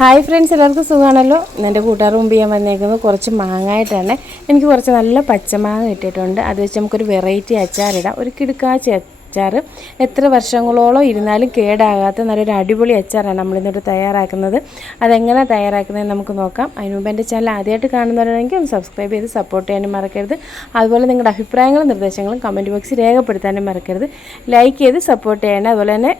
Hi friends എല്ലാവർക്കും സുഖമാണല്ലോ? എന്റെ കൂട്ടുകാർ മുമ്പ് ചെയ്യാൻ വന്നേക്കുന്നത് കുറച്ച് മാങ്ങായിട്ടാണ്. എനിക്ക് കുറച്ച് നല്ല പച്ചമാങ്ങ കിട്ടിയിട്ടുണ്ട്. അത് വെച്ച് നമുക്കൊരു വെറൈറ്റി അച്ചാറിടാം ഒരു കിടുക്കാച്ച അച്ചാർ. എത്ര വർഷങ്ങളോളം ഇരുന്നാലും കേടാകാത്ത നല്ലൊരു അടിപൊളി അച്ചാറാണ് നമ്മളിന്നിട്ട് തയ്യാറാക്കുന്നത്. അതെങ്ങനെ തയ്യാറാക്കുന്നത് നമുക്ക് നോക്കാം. അതിന് മുമ്പ് എന്റെ ചാനൽ ആദ്യമായിട്ട് കാണുന്നവരാണെങ്കിൽ ഒന്ന് സബ്സ്ക്രൈബ് ചെയ്ത് സപ്പോർട്ട് ചെയ്യാനും മറക്കരുത്. അതുപോലെ നിങ്ങളുടെ അഭിപ്രായങ്ങളും നിർദ്ദേശങ്ങളും കമന്റ് ബോക്സിൽ രേഖപ്പെടുത്താനും മറക്കരുത്. ലൈക്ക് ചെയ്ത് സപ്പോർട്ട് ചെയ്യണം. അതുപോലെ തന്നെ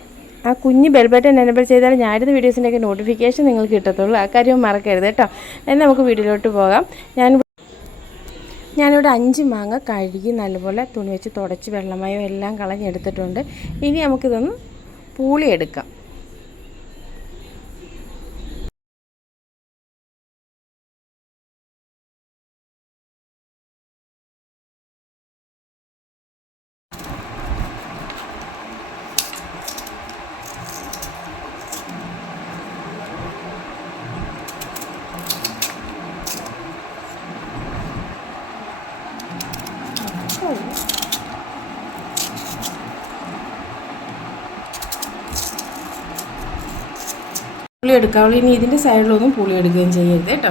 ആ കുഞ്ഞ് ബെൽബട്ടൺ എനബിൾ ചെയ്താൽ ഞാനിത് വീഡിയോസിന്റെയൊക്കെ നോട്ടിഫിക്കേഷൻ നിങ്ങൾക്ക് കിട്ടത്തുള്ളൂ. ആ കാര്യം മറക്കരുത് കേട്ടോ. എന്നാൽ നമുക്ക് വീഡിയോയിലോട്ട് പോകാം. ഞാൻ ഞാനിവിടെ അഞ്ച് മാങ്ങ കഴുകി നല്ലപോലെ തുണി വെച്ച് തുടച്ച് വെള്ളമയോ എല്ലാം കളഞ്ഞെടുത്തിട്ടുണ്ട്. ഇനി നമുക്കിതൊന്ന് പൂളിയെടുക്കാം. പുളി എടുക്കാവുള്ളൂ. ഇനി ഇതിന്റെ സൈഡിലൊന്നും പുളി എടുക്കുകയും ചെയ്യരുത് കേട്ടോ.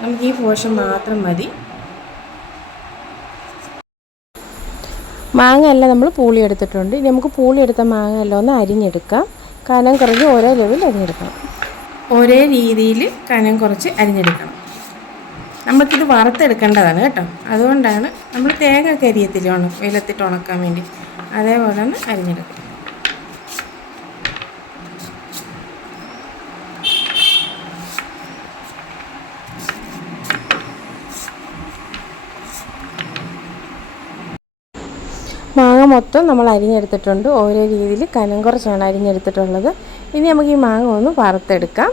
നമുക്ക് ഈ പോഷൻ മാത്രം മതി. മാങ്ങ എല്ലാം നമ്മൾ പൂളി എടുത്തിട്ടുണ്ട്. ഇനി നമുക്ക് പൂളി എടുത്ത മാങ്ങ എല്ലാം ഒന്ന് അരിഞ്ഞെടുക്കാം. കനം കുറഞ്ഞ് ഓരോ ലെവലിൽ അരിഞ്ഞെടുക്കണം. ഒരേ രീതിയിൽ കനം കുറച്ച് അരിഞ്ഞെടുക്കണം. നമുക്കിത് വറുത്തെടുക്കേണ്ടതാണ് കേട്ടോ. അതുകൊണ്ടാണ് നമ്മൾ തേങ്ങ ഒക്കെ അരിയത്തില്ല വെയിലത്തിട്ട് ഉണക്കാൻ വേണ്ടി. അതേപോലെ ഒന്ന് അരിഞ്ഞെടുക്കണം. മാങ്ങ മൊത്തം നമ്മൾ അരിഞ്ഞെടുത്തിട്ടുണ്ട്. ഓരോ രീതിയിൽ കനം കുറച്ചാണ് അരിഞ്ഞെടുത്തിട്ടുള്ളത്. ഇനി നമുക്ക് ഈ മാങ്ങ ഒന്ന് വറുത്തെടുക്കാം.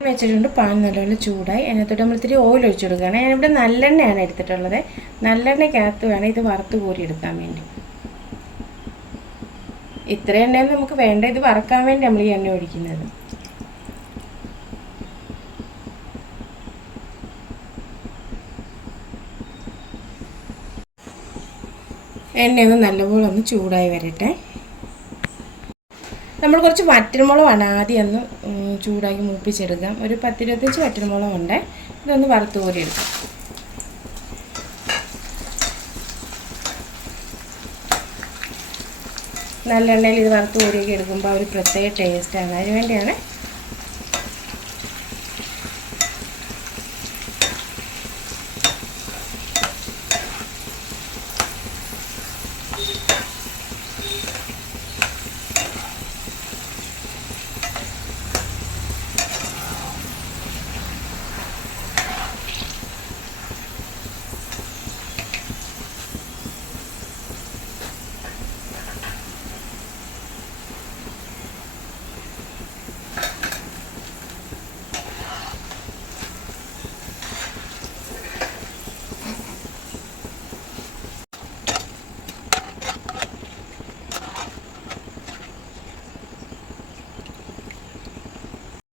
വെച്ചിട്ടുണ്ട്. പാൻ നല്ലപോലെ ചൂടായി. അതിനകത്തോട്ട് നമ്മൾ ഇത്തിരി ഓയിൽ ഒഴിച്ചു കൊടുക്കുകയാണ്. ഞാനിവിടെ നല്ലെണ്ണയാണ് എടുത്തിട്ടുള്ളത്. നല്ലെണ്ണയ്ക്കകത്ത് വേണം ഇത് വറുത്ത് കോരി എടുക്കാൻ വേണ്ടി. ഇത്ര എണ്ണയൊന്നും നമുക്ക് വേണ്ട ഇത് വറക്കാൻ വേണ്ടി നമ്മൾ ഈ എണ്ണ ഒഴിക്കുന്നത്. എണ്ണയൊന്ന് നല്ലപോലെ ഒന്ന് ചൂടായി വരട്ടെ. നമ്മൾ കുറച്ച് വറ്റൽമുളകാണ് ആദ്യം ഒന്ന് ചൂടാക്കി മൂപ്പിച്ചെടുക്കാം. ഒരു പത്തിരുപത്തഞ്ച് വറ്റൽമുളകുണ്ട്. ഇതൊന്ന് വറുത്ത് കോരിയെടുക്കാം. നല്ലെണ്ണയിൽ ഇത് വറുത്ത് കോരിയൊക്കെ എടുക്കുമ്പോൾ ഒരു പ്രത്യേക ടേസ്റ്റാണ് അതിന് വേണ്ടിയാണ്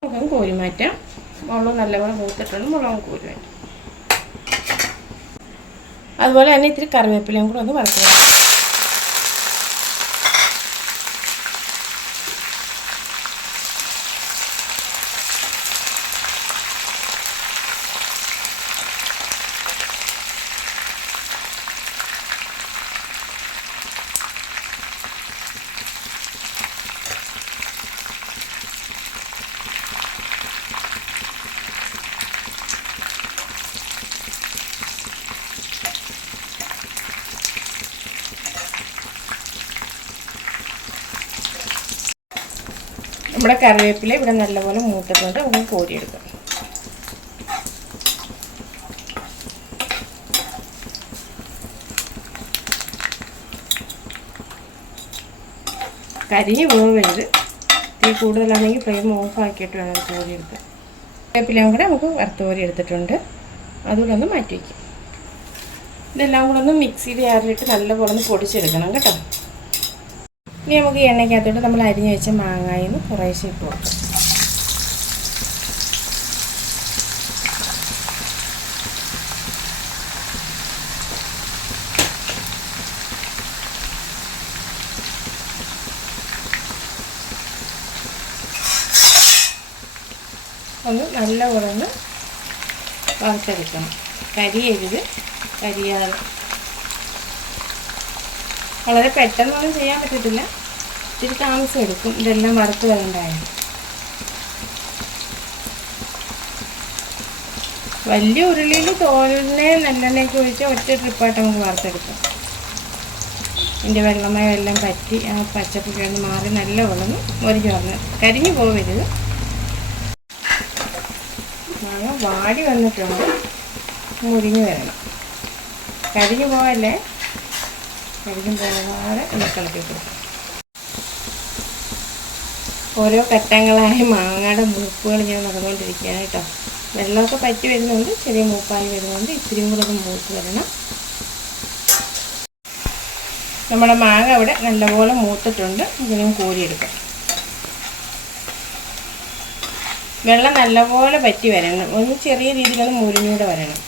മുളകും കോരി മാറ്റാം മുളക് നല്ലപോലെ മൂത്തിട്ടുണ്ട്. മുളകും കോരി വേണ്ടി അതുപോലെ തന്നെ ഇത്തിരി കറിവേപ്പിലയും കൂടെ ഒന്ന് വറുത്ത് വെക്കാം നമ്മുടെ കറിവേപ്പില ഇവിടെ നല്ലപോലെ മൂത്തിട്ടുണ്ട്. നമുക്ക് കോരിയെടുക്കാം. കരിഞ്ഞ് പോകരുത് തീ കൂടുതലാണെങ്കിൽ ഫ്ലെയിം ഓഫ് ആക്കിയിട്ട് വേണം കോരിയെടുക്കാൻ. കറിവേപ്പിലയും കൂടെ നമുക്ക് വറുത്ത് കോരി എടുത്തിട്ടുണ്ട് അതുകൂടെ ഒന്ന് മാറ്റി വയ്ക്കും. ഇതെല്ലാം കൂടെ ഒന്ന് മിക്സിയിൽ ജാറിലിട്ട് നല്ലപോലെ ഒന്ന് പൊടിച്ചെടുക്കണം കേട്ടോ. ഇനി നമുക്ക് എണ്ണയ്ക്കകത്തോട്ട് നമ്മൾ അരിഞ്ഞു വെച്ച മാങ്ങായിൽ നിന്ന് കുറേശ്ശെ ഇട്ട് ഒന്ന് നല്ല ഉറന്ന് വറുത്തെടുക്കണം. കരിയരുത്. കരിയാതെ വളരെ പെട്ടെന്നൊന്നും ചെയ്യാൻ പറ്റത്തില്ല. ഇത്തിരി താമസം എടുക്കും. ഇതെല്ലാം വറുത്ത് വരണ്ടായാലും വലിയ ഉരുളിയിൽ തോലിനെ നല്ലെണ്ണയൊക്കെ ഒഴിച്ച് ഒറ്റ ട്രിപ്പായിട്ട് നമുക്ക് വറുത്തെടുക്കാം. ഇതിന്റെ വെള്ളമയം എല്ലാം പറ്റി ആ പച്ചപ്പൊക്കെ ഒന്ന് മാറി നല്ല വെള്ളം ഒരു ചോർന്ന് കരിഞ്ഞു പോകരുത് വാടി വന്നിട്ടുണ്ട്. മുരിഞ്ഞ് വരണം. കരിഞ്ഞു പോവല്ലേ? കരിഞ്ഞു പോകാതെ ഒന്ന് കളിക്കി കൊടുക്കും ഓരോ ഘട്ടങ്ങളായ മാങ്ങയുടെ മൂപ്പുകൾ ഞാൻ നടന്നുകൊണ്ടിരിക്കുകയാണ് കേട്ടോ. വെള്ളമൊക്കെ പറ്റി വരുന്നുണ്ട് ചെറിയ മൂപ്പായി വരുന്നുണ്ട് ഇത്തിരിയും കൂടെ ഒന്ന് മൂത്ത് വരണം. നമ്മുടെ മാങ്ങ അവിടെ നല്ലപോലെ മൂത്തിട്ടുണ്ട് ഇതിനും കോരിയെടുക്കാം. വെള്ളം നല്ലപോലെ പറ്റി വരണം. ഒന്ന് ചെറിയ രീതിയിലൊന്ന് മുരിഞ്ഞൂടെ വരണം.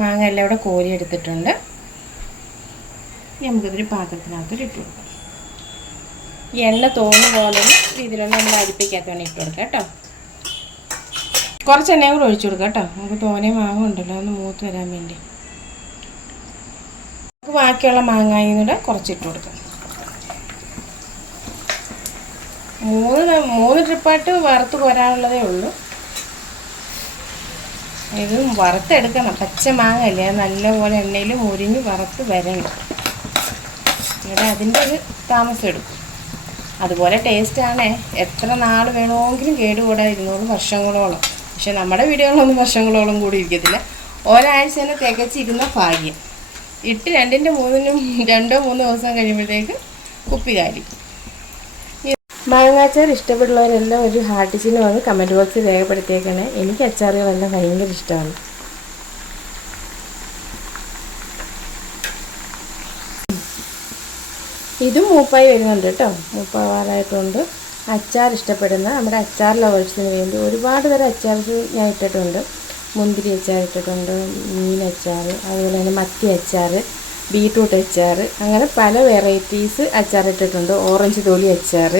മാങ്ങ എല്ലാം ഇവിടെ കോരി എടുത്തിട്ടുണ്ട്. നമുക്കിതൊരു പാത്രത്തിനകത്തൊരു ഇട്ട് കൊടുക്കാം. എണ്ണ തോന്നുന്ന പോലെ രീതിയിലൊന്നും നമ്മൾ അരിപ്പിക്കാത്തവണ്ണം ഇട്ട് കൊടുക്കാം കേട്ടോ. കുറച്ച് എണ്ണയും കൂടെ ഒഴിച്ചു കൊടുക്കാം കേട്ടോ. നമുക്ക് തോനെ മാങ്ങ ഉണ്ടല്ലോ ഒന്ന് മൂത്ത് വരാൻ വേണ്ടി. നമുക്ക് ബാക്കിയുള്ള മാങ്ങായും കൂടെ കുറച്ചിട്ട് കൊടുക്കാം. മൂന്ന് മൂന്ന് ട്രിപ്പായിട്ട് വറുത്ത് പോരാനുള്ളതേ ഉള്ളൂ. ഇത് വറുത്തെടുക്കണം. പച്ച മാങ്ങ അല്ലേ അത് നല്ലപോലെ എണ്ണയിൽ മുരിഞ്ഞ് വറുത്ത് വരണം. ഇവിടെ അതിന്റെ ഒരു താമസം എടുക്കും അതുപോലെ ടേസ്റ്റാണേ. എത്ര നാൾ വേണമെങ്കിലും കേടുകൂടാ ഇരുന്നൂറ് വർഷങ്ങളോളം. പക്ഷെ നമ്മുടെ വീടുകളിലൊന്നും വർഷങ്ങളോളം കൂടി ഇരിക്കത്തില്ല. ഒരാഴ്ച തന്നെ തികച്ചിരുന്ന ഭാഗ്യം. ഇട്ട് രണ്ടിന്റെ മൂന്നിനും രണ്ടോ മൂന്നോ ദിവസം കഴിയുമ്പോഴത്തേക്ക് കുപ്പി കാലി മാങ്ങാച്ചാർ ഇഷ്ടപ്പെടുന്നവരെല്ലാം ഒരു ഹാർട്ട് ചിഹ്നം വന്ന് കമന്റ് ബോക്സിൽ രേഖപ്പെടുത്തിയേക്കണേ. എനിക്ക് അച്ചാറുകളെല്ലാം ഭയങ്കര ഇഷ്ടമാണ്. ഇതും മൂപ്പായി വരുന്നുണ്ട് കേട്ടോ. മൂപ്പാവാറായിട്ടുണ്ട്. അച്ചാർ ഇഷ്ടപ്പെടുന്ന നമ്മുടെ അച്ചാർ ലവേഴ്സിന് വേണ്ടി ഒരുപാട് തരം അച്ചാർസ് ഞാൻ ഇട്ടിട്ടുണ്ട്. മുന്തിരി അച്ചാർ ഇട്ടിട്ടുണ്ട് മീൻ അച്ചാർ അതുപോലെ തന്നെ മത്തി അച്ചാർ ബീട്രൂട്ട് അച്ചാർ അങ്ങനെ പല വെറൈറ്റീസ് അച്ചാർ ഇട്ടിട്ടുണ്ട്. ഓറഞ്ച് തൊലി അച്ചാർ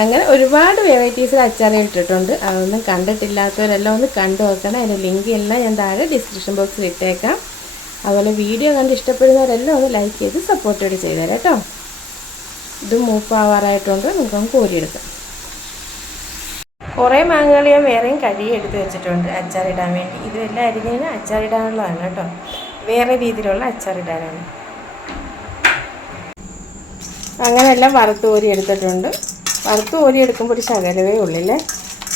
അങ്ങനെ ഒരുപാട് വെറൈറ്റീസിൽ അച്ചാറുകൾ ഇട്ടിട്ടുണ്ട്. അതൊന്നും കണ്ടിട്ടില്ലാത്തവരെല്ലാം ഒന്ന് കണ്ടു നോക്കണം. അതിന്റെ ലിങ്ക് എല്ലാം ഞാൻ താഴെ ഡിസ്ക്രിപ്ഷൻ ബോക്സിൽ ഇട്ടേക്കാം. അതുപോലെ വീഡിയോ കണ്ട് ഇഷ്ടപ്പെടുന്നവരെല്ലാം ഒന്ന് ലൈക്ക് ചെയ്ത് സപ്പോർട്ട് ചെയ്തുതരാം കേട്ടോ. ഇത് മൂപ്പാവാറായിട്ടുണ്ട് നമുക്കൊന്ന് കോരിയെടുക്കാം. കുറേ മാങ്ങകൾ ഞാൻ വേറെയും കഴുകി എടുത്ത് വെച്ചിട്ടുണ്ട് അച്ചാറിടാൻ വേണ്ടി. ഇതെല്ലാം അരിഞ്ഞതിന് അച്ചാറിടാനുള്ളതാണ് കേട്ടോ. വേറെ രീതിയിലുള്ള അച്ചാറിടാനാണ് അങ്ങനെയെല്ലാം വറുത്ത് കോരി എടുത്തിട്ടുണ്ട്. വറുത്ത് കോരി എടുക്കുമ്പോൾ ഒരു ശകലവേ ഉള്ളില്ലേ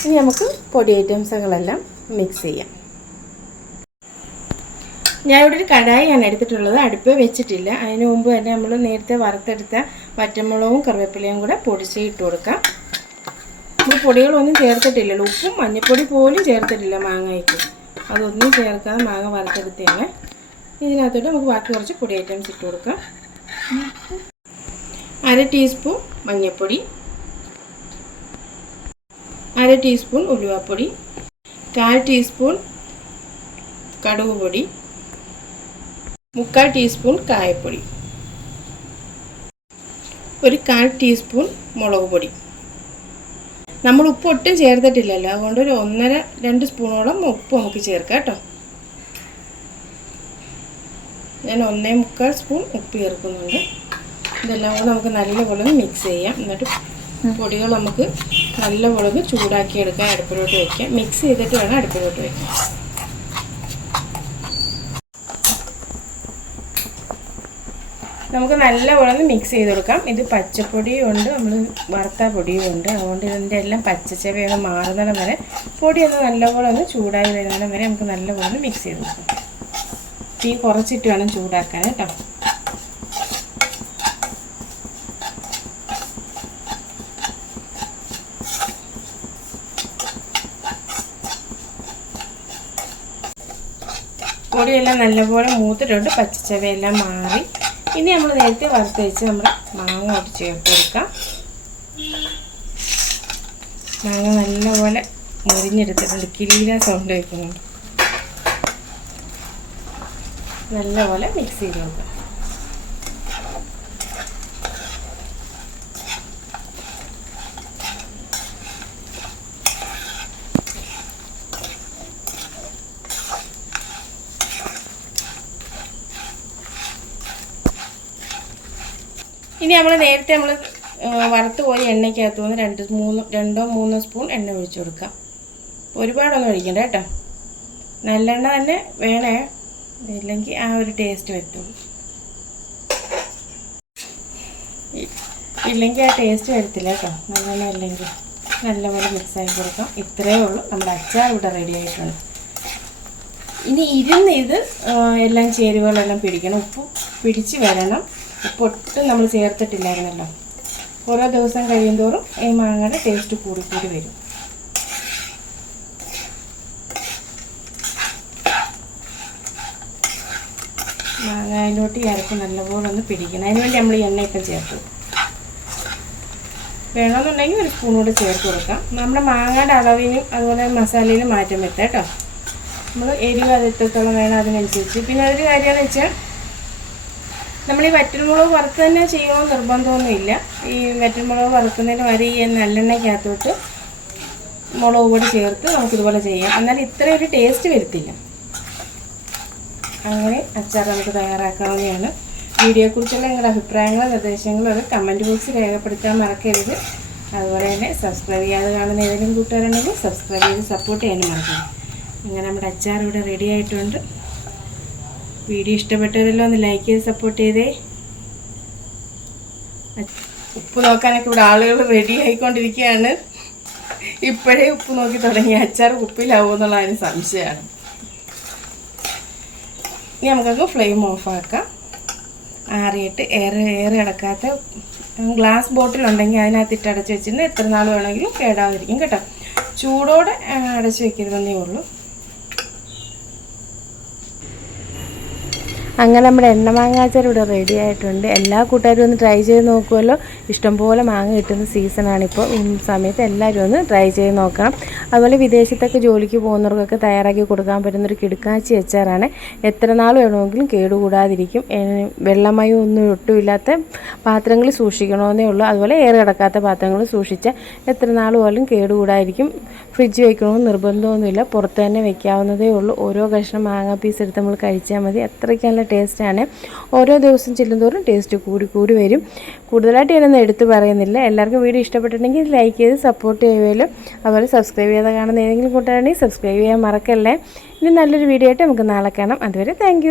ഇനി നമുക്ക് പൊടി ഐറ്റംസുകളെല്ലാം മിക്സ് ചെയ്യാം. ഞാൻ ഇവിടെ ഒരു കടായിയാണ് എടുത്തിട്ടുള്ളത്. അടുപ്പ് വെച്ചിട്ടില്ല. അതിന് മുമ്പ് തന്നെ നമ്മൾ നേരത്തെ വറുത്തെടുത്ത വറ്റമുളകും കറിവേപ്പിലയും കൂടെ പൊടിച്ച് ഇട്ട് കൊടുക്കാം. നമ്മൾ പൊടികളൊന്നും ചേർത്തിട്ടില്ലല്ലോ ഉപ്പും മഞ്ഞൾപ്പൊടി പോലും ചേർത്തിട്ടില്ല മാങ്ങയ്ക്ക്. അതൊന്നും ചേർക്കാതെ മാങ്ങ വറുത്തെടുത്തേനെ ഇതിനകത്തോട്ട് നമുക്ക് ബാക്കി കുറച്ച് പൊടി ഐറ്റംസ് ഇട്ട് കൊടുക്കാം. അര ടീസ്പൂൺ മഞ്ഞൾപ്പൊടി അര ടീസ്പൂൺ ഉലുവാപ്പൊടി കാൽ ടീസ്പൂൺ കടുക് പൊടി മുക്കാൽ ടീസ്പൂൺ കായപ്പൊടി ഒരു കാൽ ടീസ്പൂൺ മുളക് പൊടി നമ്മൾ ഉപ്പ് ഒട്ടും ചേർത്തിട്ടില്ലല്ലോ അതുകൊണ്ട് ഒരു ഒന്നര രണ്ട് സ്പൂണോളം ഉപ്പ് നമുക്ക് ചേർക്കാം കേട്ടോ. ഞാൻ ഒന്നേ മുക്കാൽ സ്പൂൺ ഉപ്പ് ചേർക്കുന്നുണ്ട്. ഇതെല്ലാം കൂടെ നമുക്ക് നല്ലപോലെ മിക്സ് ചെയ്യാം. എന്നിട്ട് പൊടികൾ നമുക്ക് നല്ല മുളക് ചൂടാക്കി എടുക്കാൻ അടുപ്പിലോട്ട് വയ്ക്കാം മിക്സ് ചെയ്തിട്ട് വേണം അടുപ്പിലോട്ട് വയ്ക്കാം നമുക്ക് നല്ല ഒന്ന് മിക്സ് ചെയ്ത് കൊടുക്കാം. ഇത് പച്ചപ്പൊടിയും ഉണ്ട്. നമ്മൾ വറുത്ത പൊടിയും ഉണ്ട്. അതുകൊണ്ട് ഇതിന്റെ എല്ലാം പച്ചച്ചവയൊന്ന് മാറുന്നിടം വരെ പൊടി ഒന്ന് നല്ലപോലെ ഒന്ന് ചൂടായി വരുന്നിടം വരെ നമുക്ക് നല്ലപോലെ മിക്സ് ചെയ്ത് കൊടുക്കാം. തീ കുറച്ചിട്ട് വേണം ചൂടാക്കാൻ കേട്ടോ. പൊടിയെല്ലാം നല്ലപോലെ മൂത്തിട്ടുണ്ട് പച്ചച്ചവയെല്ലാം മാറി. ഇനി നമ്മൾ നേരത്തെ വറുത്ത് വെച്ച് നമ്മൾ മാങ്ങ ഒട്ട് ചേർത്ത് കൊടുക്കാം മാങ്ങ നല്ലപോലെ മുരിഞ്ഞെടുത്തിട്ടുണ്ട്. കിരീര സൗണ്ട് വയ്ക്കുന്നുണ്ട് നല്ലപോലെ മിക്സ് ചെയ്ത് കൊടുക്കാം. ഇനി നമ്മൾ നേരത്തെ നമ്മൾ വറുത്ത് പോയി എണ്ണയ്ക്കകത്ത് നിന്ന് രണ്ട് മൂന്ന് രണ്ടോ മൂന്നോ സ്പൂൺ എണ്ണ ഒഴിച്ചു കൊടുക്കാം. ഒരുപാടൊന്നും ഒഴിക്കണ്ട കേട്ടോ. നല്ലെണ്ണ തന്നെ വേണേ. ഇല്ലെങ്കിൽ ആ ഒരു ടേസ്റ്റ് വരത്തുള്ളൂ ഇല്ലെങ്കിൽ ആ ടേസ്റ്റ് വരത്തില്ല കേട്ടോ. നല്ലെണ്ണ ഇല്ലെങ്കിൽ നല്ലപോലെ മിക്സ് ആക്കി കൊടുക്കാം. ഇത്രയേ ഉള്ളൂ. നമ്മുടെ അച്ചാർ ഇവിടെ റെഡി ആയിട്ടുണ്ട്. ഇനി ഇരുന്ന് ഇത് എല്ലാം ചേരുവകളെല്ലാം പിടിക്കണം. ഉപ്പ് പിടിച്ച് വരണം. ഉപ്പ് ഒട്ടും നമ്മൾ ചേർത്തിട്ടില്ലായിരുന്നല്ലോ. ഓരോ ദിവസം കഴിയുന്തോറും ഈ മാങ്ങയുടെ ടേസ്റ്റ് കൂടിക്കൂടി കൂടി വരും. മാങ്ങയിലോട്ട് ഈ അരപ്പ് നല്ലപോലെ ഒന്ന് പിടിക്കണം. അതിന് വേണ്ടി നമ്മൾ എണ്ണയൊക്കെ ചേർത്തു. വേണമെന്നുണ്ടെങ്കിൽ ഒരു സ്പൂൺ കൂടെ ചേർത്ത് കൊടുക്കാം. നമ്മുടെ മാങ്ങയുടെ അളവിനും അതുപോലെ മസാലയിലും മാറ്റം വരുത്താം കേട്ടോ. നമ്മൾ എരിവ് അത് എത്രത്തോളം വേണം അതിനനുസരിച്ച്. പിന്നെ ഒരു കാര്യമെന്ന് വെച്ചാൽ നമ്മൾ ഈ വറ്റൽമുളക് വറുത്ത് തന്നെ ചെയ്യുമെന്ന് നിർബന്ധമൊന്നുമില്ല. ഈ വറ്റൽമുളക് വറുക്കുന്നതിന് വരെ ഈ നല്ലെണ്ണയ്ക്കകത്തോട്ട് മുളക് പൊടി ചേർത്ത് നമുക്കിതുപോലെ ചെയ്യാം. എന്നാൽ ഇത്ര ഒരു ടേസ്റ്റ് വരത്തില്ല. അങ്ങനെ അച്ചാർ നമുക്ക് തയ്യാറാക്കാവുന്നതാണ്. വീഡിയോയെക്കുറിച്ചുള്ള നിങ്ങളുടെ അഭിപ്രായങ്ങളും നിർദ്ദേശങ്ങളും അത് കമന്റ് ബോക്സിൽ രേഖപ്പെടുത്താൻ മറക്കരുത്. അതുപോലെ തന്നെ സബ്സ്ക്രൈബ് ചെയ്യാതെ കാണുന്ന ഏതെങ്കിലും കൂട്ടുകാരുണ്ടെങ്കിൽ സബ്സ്ക്രൈബ് ചെയ്ത് സപ്പോർട്ട് ചെയ്യാനും മറക്കരുത്. അങ്ങനെ നമ്മുടെ അച്ചാർ ഇവിടെ റെഡി ആയിട്ടുണ്ട്. വീഡിയോ ഇഷ്ടപ്പെട്ടവരെല്ലാം ഒന്ന് ലൈക്ക് ചെയ്ത് സപ്പോർട്ട് ചെയ്തേ. ഉപ്പ് നോക്കാനൊക്കെ ഇവിടെ ആളുകൾ റെഡി ആയിക്കൊണ്ടിരിക്കുകയാണ്. ഇപ്പോഴേ ഉപ്പ് നോക്കി തുടങ്ങി. അച്ചാർ ഉപ്പിലാവും എന്നുള്ള അതിന് സംശയമാണ്. ഇനി നമുക്കങ്ങ് ഫ്ലെയിം ഓഫാക്കാം ആറിയിട്ട് എയർ എയർ കിടക്കാത്ത ഗ്ലാസ് ബോട്ടിലുണ്ടെങ്കിൽ അതിനകത്ത് ഇട്ട് അടച്ച് വെച്ചിരുന്ന് എത്ര നാൾ വേണമെങ്കിലും കേടാതിരിക്കും കേട്ടോ. ചൂടോടെ അടച്ച് വെക്കരുതെന്നേ ഉള്ളൂ. അങ്ങനെ നമ്മുടെ എണ്ണ മാങ്ങാച്ചാർ ഇവിടെ റെഡി ആയിട്ടുണ്ട്. എല്ലാ കൂട്ടുകാരും ഒന്ന് ട്രൈ ചെയ്ത് നോക്കുമല്ലോ ഇഷ്ടംപോലെ മാങ്ങ കിട്ടുന്ന സീസണാണിപ്പോൾ ഈ സമയത്ത് എല്ലാവരും ഒന്ന് ട്രൈ ചെയ്ത് നോക്കണം. അതുപോലെ വിദേശത്തൊക്കെ ജോലിക്ക് പോകുന്നവർക്കൊക്കെ തയ്യാറാക്കി കൊടുക്കാൻ പറ്റുന്നൊരു കിടുക്കാച്ചി അച്ചാറാണ്. എത്ര നാൾ വേണമെങ്കിലും കേടുകൂടാതിരിക്കും. വെള്ളമായി ഒന്നും ഒട്ടുമില്ലാത്ത പാത്രങ്ങൾ സൂക്ഷിക്കണമെന്നേ ഉള്ളൂ. അതുപോലെ ഏറെ കിടക്കാത്ത പാത്രങ്ങൾ സൂക്ഷിച്ചാൽ എത്ര നാൾ പോലും കേടുകൂടാതിരിക്കും. ഫ്രിഡ്ജ് വയ്ക്കണമെന്ന് നിർബന്ധമൊന്നുമില്ല. പുറത്ത് തന്നെ വയ്ക്കാവുന്നതേ ഉള്ളൂ. ഓരോ കഷ്ണം മാങ്ങ പീസ് എടുത്ത് നമ്മൾ കഴിച്ചാൽ മതി. അത്രയ്ക്ക് നല്ല ടേസ്റ്റാണ് ഓരോ ദിവസം ചെല്ലുന്തോറും ടേസ്റ്റ് കൂടി കൂടി വരും. കൂടുതലായിട്ട് ഞാനൊന്നും എടുത്ത് പറയുന്നില്ല. എല്ലാവർക്കും വീഡിയോ ഇഷ്ടപ്പെട്ടിട്ടുണ്ടെങ്കിൽ ലൈക്ക് ചെയ്ത് സപ്പോർട്ട് ചെയ്യുമല്ലോ അതുപോലെ സബ്സ്ക്രൈബ് ചെയ്യാതെ കാണുന്ന ഏതെങ്കിലും കൂട്ടുകാരാണെങ്കിൽ സബ്സ്ക്രൈബ് ചെയ്യാൻ മറക്കല്ലേ. ഇനി നല്ലൊരു വീഡിയോ ആയിട്ട് നമുക്ക് നാളെ കാണാം. അതുവരെ താങ്ക്